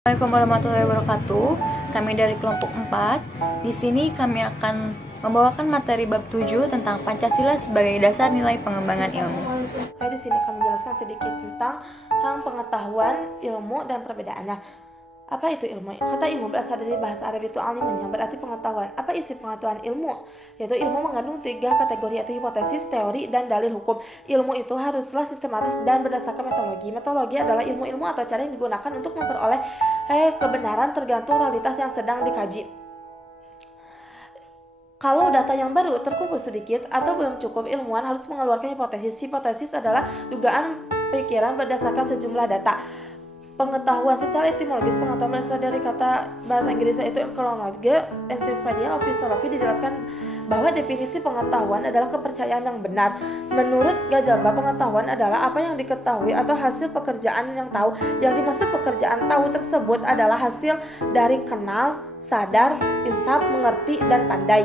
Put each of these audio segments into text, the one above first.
Assalamualaikum warahmatullahi wabarakatuh. Kami dari kelompok 4. Di sini kami akan membawakan materi bab 7 tentang Pancasila sebagai dasar nilai pengembangan ilmu. Saya di sini akan menjelaskan sedikit tentang pengetahuan, ilmu, dan perbedaannya. Apa itu ilmu? Kata ilmu berasal dari bahasa Arab itu alimun, yang berarti pengetahuan. Apa isi pengetahuan ilmu? Yaitu ilmu mengandung 3 kategori, yaitu hipotesis, teori, dan dalil hukum. Ilmu itu haruslah sistematis dan berdasarkan metodologi. Metodologi adalah ilmu-ilmu atau cara yang digunakan untuk memperoleh kebenaran tergantung realitas yang sedang dikaji. Kalau data yang baru terkumpul sedikit atau belum cukup, ilmuwan harus mengeluarkan hipotesis. Hipotesis adalah dugaan pikiran berdasarkan sejumlah data. Pengetahuan secara etimologis, pengetahuan berasal dari kata bahasa Inggris yaitu chronology, encyclopedia of philosophy. Dijelaskan bahwa definisi pengetahuan adalah kepercayaan yang benar. Menurut Gajalba, pengetahuan adalah apa yang diketahui atau hasil pekerjaan yang tahu. Yang dimaksud pekerjaan tahu tersebut adalah hasil dari kenal, sadar, insaf, mengerti, dan pandai.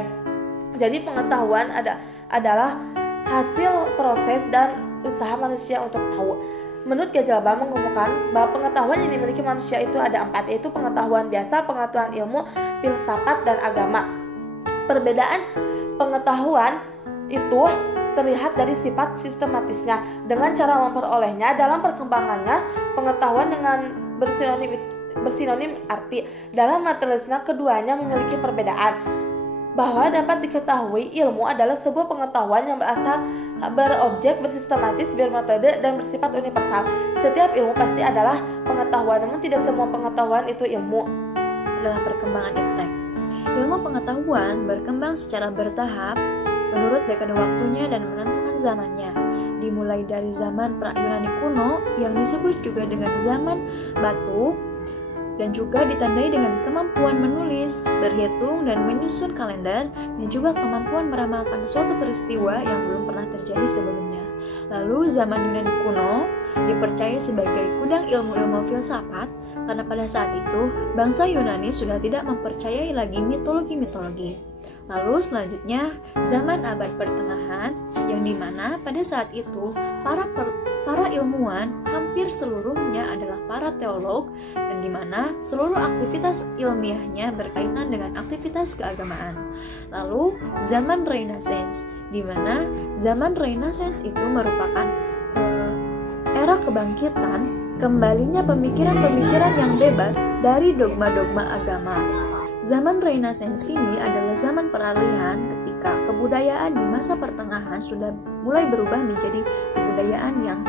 Jadi pengetahuan adalah hasil proses dan usaha manusia untuk tahu. Menurut Gajalba mengumumkan bahwa pengetahuan yang dimiliki manusia itu ada 4, yaitu pengetahuan biasa, pengetahuan ilmu, filsafat, dan agama. Perbedaan pengetahuan itu terlihat dari sifat sistematisnya. Dengan cara memperolehnya dalam perkembangannya, pengetahuan dengan bersinonim arti. Dalam materialisme keduanya memiliki perbedaan. Bahwa dapat diketahui ilmu adalah sebuah pengetahuan yang berobjek, bersistematis, bermetode, dan bersifat universal. Setiap ilmu pasti adalah pengetahuan, namun tidak semua pengetahuan itu ilmu. Adalah perkembangan iptek. Ilmu pengetahuan berkembang secara bertahap menurut dekade waktunya dan menentukan zamannya. Dimulai dari zaman pra-Yunani kuno yang disebut juga dengan zaman batu, dan juga ditandai dengan kemampuan menulis, berhitung, dan menyusun kalender, dan juga kemampuan meramalkan suatu peristiwa yang belum pernah terjadi sebelumnya. Lalu zaman Yunani kuno dipercaya sebagai gudang ilmu-ilmu filsafat karena pada saat itu bangsa Yunani sudah tidak mempercayai lagi mitologi-mitologi. Lalu selanjutnya zaman abad pertengahan yang dimana pada saat itu para ilmuwan hampir seluruhnya adalah para teolog dan dimana seluruh aktivitas ilmiahnya berkaitan dengan aktivitas keagamaan. Lalu zaman Renaissance, dimana zaman Renaissance itu merupakan era kebangkitan, kembalinya pemikiran-pemikiran yang bebas dari dogma-dogma agama. Zaman Renaissance ini adalah zaman peralihan ketika kebudayaan di masa pertengahan sudah mulai berubah menjadi kebudayaan yang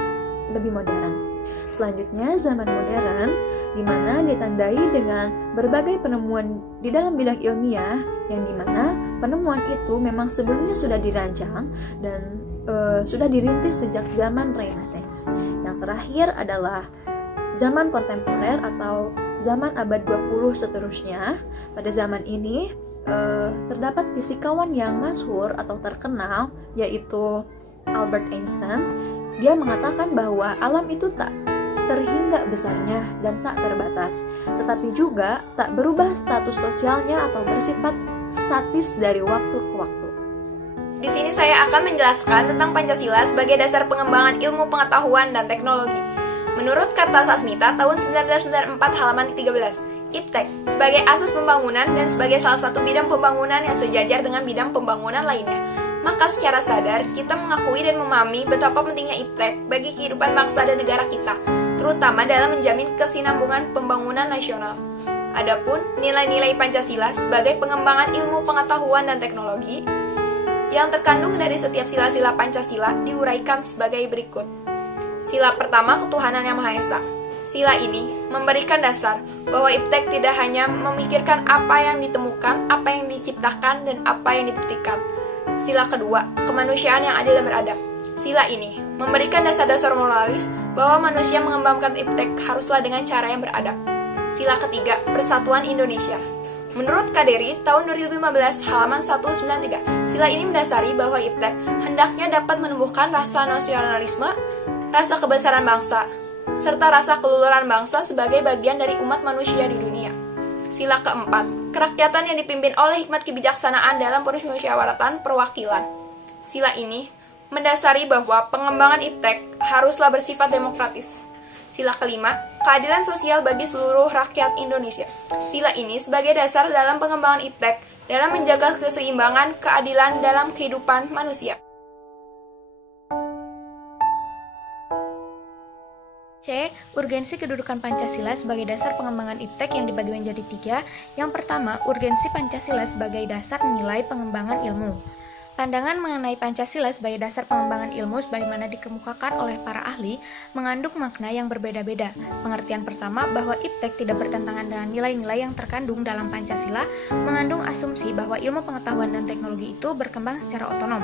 lebih modern. Selanjutnya zaman modern, di mana ditandai dengan berbagai penemuan di dalam bidang ilmiah, yang dimana penemuan itu memang sebelumnya sudah dirancang dan sudah dirintis sejak zaman Renaissance. Yang terakhir adalah zaman kontemporer atau zaman abad 20 seterusnya. Pada zaman ini terdapat fisikawan yang masyhur atau terkenal, yaitu Albert Einstein. Dia mengatakan bahwa alam itu tak terhingga besarnya dan tak terbatas, tetapi juga tak berubah status sosialnya atau bersifat statis dari waktu ke waktu. Di sini saya akan menjelaskan tentang Pancasila sebagai dasar pengembangan ilmu pengetahuan dan teknologi. Menurut Karta Sasmita tahun 1994 halaman 13, iptek sebagai asas pembangunan dan sebagai salah satu bidang pembangunan yang sejajar dengan bidang pembangunan lainnya. Maka secara sadar kita mengakui dan memahami betapa pentingnya iptek bagi kehidupan bangsa dan negara kita, terutama dalam menjamin kesinambungan pembangunan nasional. Adapun nilai-nilai Pancasila sebagai pengembangan ilmu pengetahuan dan teknologi yang terkandung dari setiap sila-sila Pancasila diuraikan sebagai berikut. Sila pertama, ketuhanan yang Maha Esa. Sila ini memberikan dasar bahwa iptek tidak hanya memikirkan apa yang ditemukan, apa yang diciptakan, dan apa yang dibuktikan. Sila kedua, kemanusiaan yang adil dan beradab. Sila ini memberikan dasar-dasar moralis bahwa manusia mengembangkan iptek haruslah dengan cara yang beradab. Sila ketiga, persatuan Indonesia. Menurut Kaderi tahun 2015 halaman 193, sila ini mendasari bahwa iptek hendaknya dapat menumbuhkan rasa nasionalisme, rasa kebesaran bangsa, serta rasa keluluran bangsa sebagai bagian dari umat manusia di dunia. Sila keempat, kerakyatan yang dipimpin oleh hikmat kebijaksanaan dalam permusyawaratan perwakilan. Sila ini mendasari bahwa pengembangan iptek haruslah bersifat demokratis. Sila kelima, keadilan sosial bagi seluruh rakyat Indonesia. Sila ini sebagai dasar dalam pengembangan iptek dalam menjaga keseimbangan keadilan dalam kehidupan manusia. C. Urgensi kedudukan Pancasila sebagai dasar pengembangan iptek yang dibagi menjadi 3. Yang pertama, urgensi Pancasila sebagai dasar nilai pengembangan ilmu. Pandangan mengenai Pancasila sebagai dasar pengembangan ilmu sebagaimana dikemukakan oleh para ahli mengandung makna yang berbeda-beda. Pengertian pertama bahwa iptek tidak bertentangan dengan nilai-nilai yang terkandung dalam Pancasila mengandung asumsi bahwa ilmu pengetahuan dan teknologi itu berkembang secara otonom.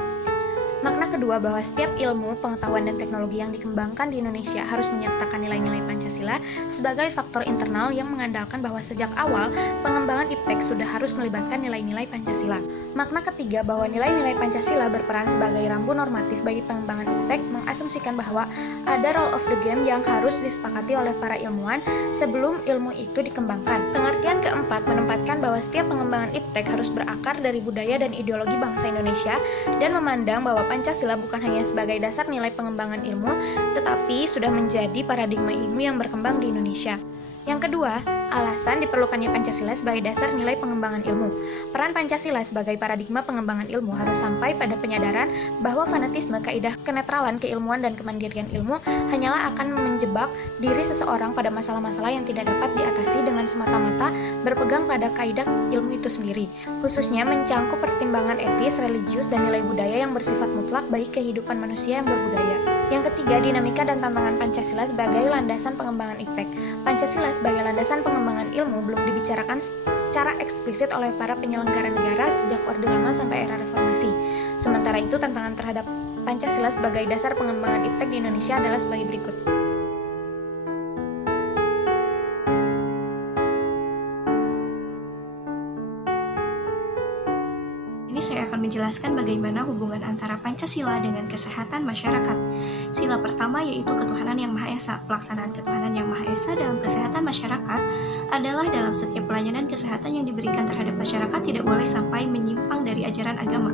Makna kedua bahwa setiap ilmu, pengetahuan, dan teknologi yang dikembangkan di Indonesia harus menyertakan nilai-nilai Pancasila sebagai faktor internal yang mengandalkan bahwa sejak awal pengembangan iptek sudah harus melibatkan nilai-nilai Pancasila. Makna ketiga bahwa nilai-nilai Pancasila berperan sebagai rambu normatif bagi pengembangan iptek mengasumsikan bahwa ada rule of the game yang harus disepakati oleh para ilmuwan sebelum ilmu itu dikembangkan. Pengertian keempat menempatkan bahwa setiap pengembangan iptek harus berakar dari budaya dan ideologi bangsa Indonesia dan memandang bahwa Pancasila bukan hanya sebagai dasar nilai pengembangan ilmu, tetapi sudah menjadi paradigma ilmu yang berkembang di Indonesia. Yang kedua, alasan diperlukannya Pancasila sebagai dasar nilai pengembangan ilmu. Peran Pancasila sebagai paradigma pengembangan ilmu harus sampai pada penyadaran bahwa fanatisme, kaidah kenetralan, keilmuan, dan kemandirian ilmu hanyalah akan menjebak diri seseorang pada masalah-masalah yang tidak dapat diatasi dengan semata-mata berpegang pada kaidah ilmu itu sendiri, khususnya mencangkup pertimbangan etis, religius, dan nilai budaya yang bersifat mutlak bagi kehidupan manusia yang berbudaya. Yang ketiga, dinamika dan tantangan Pancasila sebagai landasan pengembangan iptek. Pancasila sebagai landasan pengembangan ilmu belum dibicarakan secara eksplisit oleh para penyelenggara negara sejak Orde Lama sampai era Reformasi. Sementara itu, tantangan terhadap Pancasila sebagai dasar pengembangan iptek di Indonesia adalah sebagai berikut. Ini saya akan menjelaskan bagaimana hubungan antara Pancasila dengan kesehatan masyarakat. Sila pertama yaitu ketuhanan yang Maha Esa. Pelaksanaan ketuhanan yang Maha Esa dalam kesehatan masyarakat adalah dalam setiap pelayanan kesehatan yang diberikan terhadap masyarakat tidak boleh sampai menyimpang dari ajaran agama.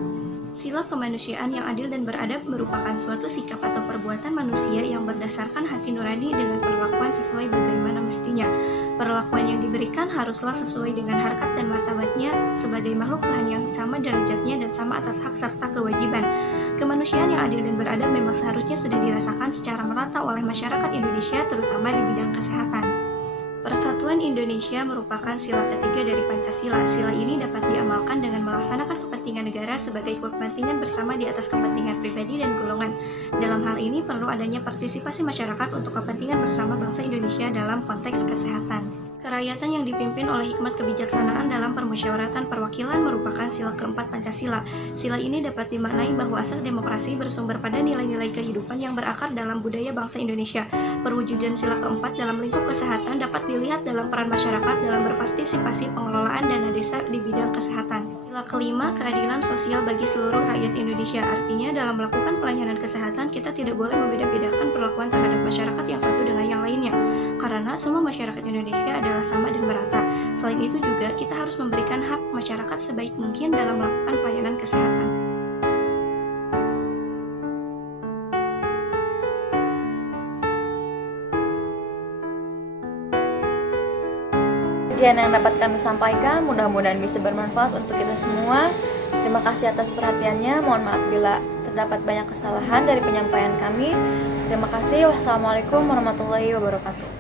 Sila kemanusiaan yang adil dan beradab merupakan suatu sikap atau perbuatan manusia yang berdasarkan hati nurani dengan perlakuan sesuai bagaimana mestinya. Perlakuan yang diberikan haruslah sesuai dengan harkat dan martabatnya sebagai makhluk Tuhan yang sama derajatnya dan sama atas hak serta kewajiban. Kemanusiaan yang adil dan beradab memang seharusnya sudah dirasakan secara merata oleh masyarakat Indonesia, terutama di bidang kesehatan. Persatuan Indonesia merupakan sila ketiga dari Pancasila. Sila ini dapat diamalkan dengan melaksanakan kepentingan negara sebagai kepentingan bersama di atas kepentingan pribadi dan golongan. Dalam hal ini perlu adanya partisipasi masyarakat untuk kepentingan bersama bangsa Indonesia dalam konteks kesehatan. Kerakyatan yang dipimpin oleh hikmat kebijaksanaan dalam permusyawaratan perwakilan merupakan sila keempat Pancasila. Sila ini dapat dimaknai bahwa asas demokrasi bersumber pada nilai-nilai kehidupan yang berakar dalam budaya bangsa Indonesia. Perwujudan sila keempat dalam lingkup kesehatan dapat dilihat dalam peran masyarakat dalam berpartisipasi pengelolaan dana desa di bidang kesehatan. Sila kelima, keadilan sosial bagi seluruh rakyat Indonesia. Artinya dalam melakukan pelayanan kesehatan kita tidak boleh membeda-bedakan perlakuan terhadap masyarakat yang satu dengan yang lainnya, karena semua masyarakat Indonesia adalah sama dan merata. Selain itu juga kita harus memberikan hak masyarakat sebaik mungkin dalam melakukan pelayanan kesehatan. Sekian yang dapat kami sampaikan, mudah-mudahan bisa bermanfaat untuk kita semua. Terima kasih atas perhatiannya, mohon maaf bila terdapat banyak kesalahan dari penyampaian kami. Terima kasih, wassalamualaikum warahmatullahi wabarakatuh.